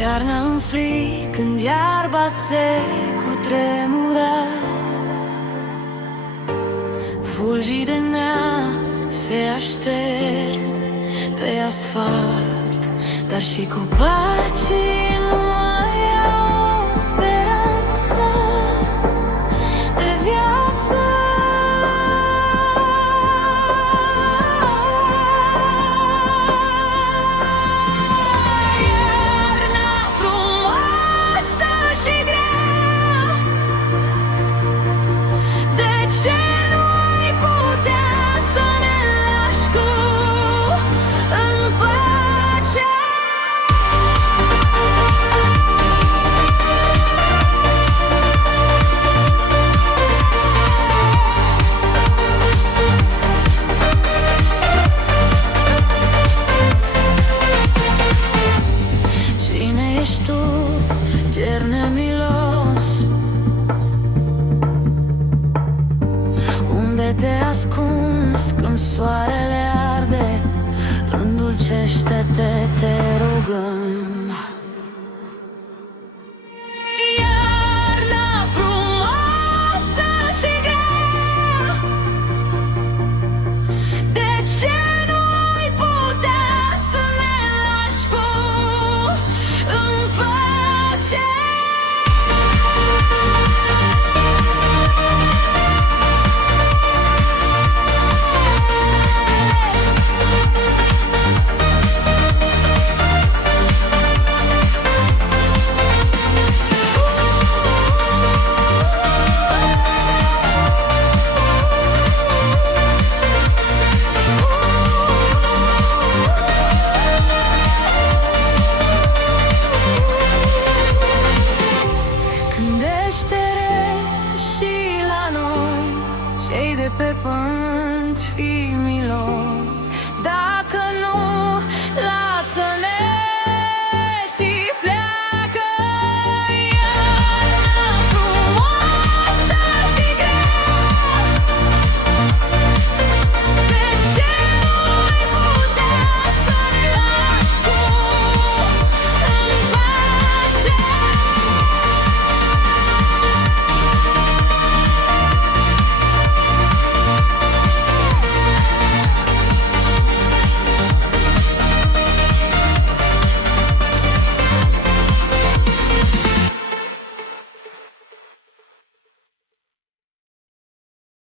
Iarna în frig, când iarba se cutremură, fulgii de neam se așterd pe asfalt, dar și copacii nu mai au speranță de viață. Ești tu, ger nemilos, unde te ascunzi când soarele arde? Îndulcește-te, te rugăm.